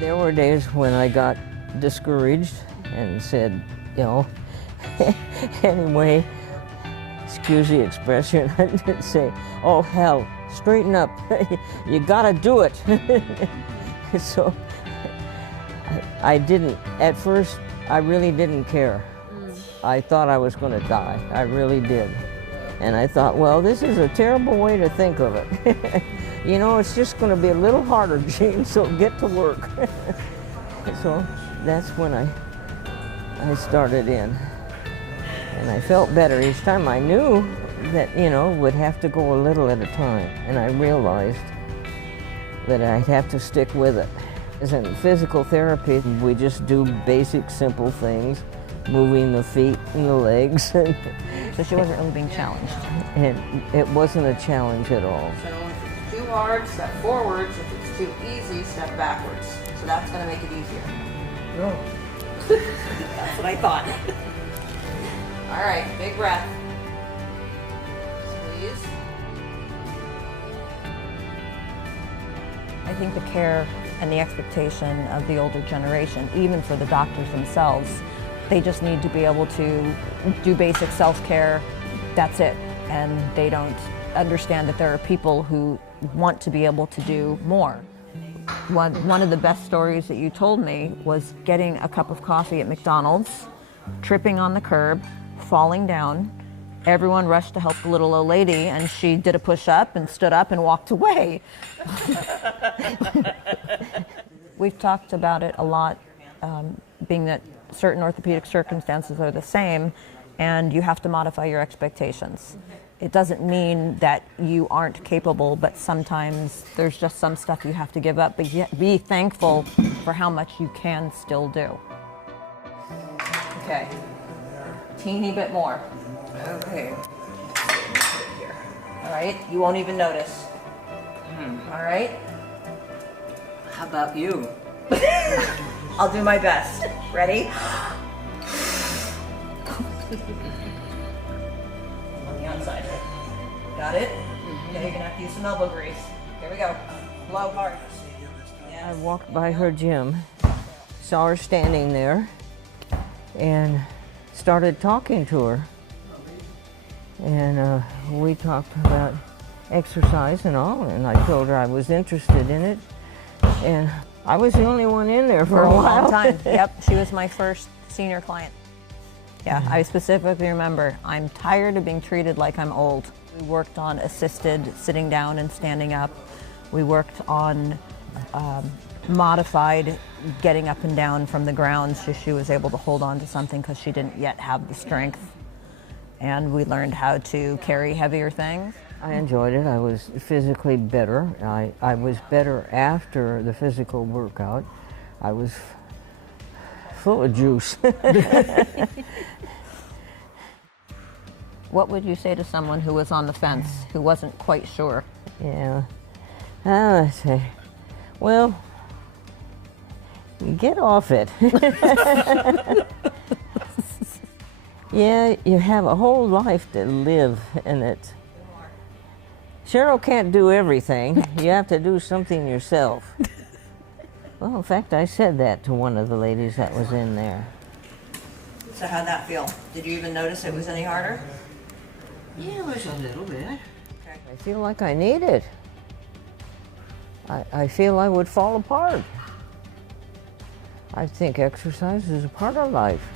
There were days when I got discouraged and said, you know, anyway, excuse the expression, I did say, oh hell, straighten up, you gotta do it. So I didn't, at first, I really didn't care. I thought I was gonna die, I really did. And I thought, well, this is a terrible way to think of it. You know, it's just gonna be a little harder, Gene, so get to work. So that's when I started in. And I felt better each time. I knew that, you know, would have to go a little at a time. And I realized that I'd have to stick with it. As in physical therapy, we just do basic, simple things, moving the feet and the legs. So she wasn't really being challenged. And it wasn't a challenge at all. So if it's too hard, step forwards. If it's too easy, step backwards. So that's going to make it easier. No. That's what I thought. All right, big breath. Squeeze. I think the care and the expectation of the older generation, even for the doctors themselves, they just need to be able to do basic self-care. That's it. And they don't understand that there are people who want to be able to do more. One of the best stories that you told me was getting a cup of coffee at McDonald's, tripping on the curb, falling down. Everyone rushed to help the little old lady, and she did a push-up and stood up and walked away. We've talked about it a lot, being that certain orthopedic circumstances are the same, and you have to modify your expectations. It doesn't mean that you aren't capable, but sometimes there's just some stuff you have to give up, but yet be thankful for how much you can still do. Okay. Teeny bit more. Okay. Here. All right. You won't even notice. All right. How about you? I'll do my best. Ready? On the outside. Got it? Okay, you're gonna have to use some elbow grease. Here we go. Blow hard. I walked by her gym, saw her standing there, and started talking to her. And we talked about exercise and all, and I told her I was interested in it. And I was the only one in there for a while. Long time. Yep, she was my first senior client. Yeah, I specifically remember, I'm tired of being treated like I'm old. We worked on assisted sitting down and standing up. We worked on modified getting up and down from the ground so she was able to hold on to something because she didn't yet have the strength. And we learned how to carry heavier things. I enjoyed it. I was physically better. I was better after the physical workout. I was full of juice. What would you say to someone who was on the fence, who wasn't quite sure? Yeah. Let's say, well, get off it. Yeah, you have a whole life to live, and it. Cheryl can't do everything. You have to do something yourself. Well, in fact, I said that to one of the ladies that was in there. So how'd that feel? Did you even notice it was any harder? Yeah, it was a little bit. Okay. I feel like I need it. I feel I would fall apart. I think exercise is a part of life.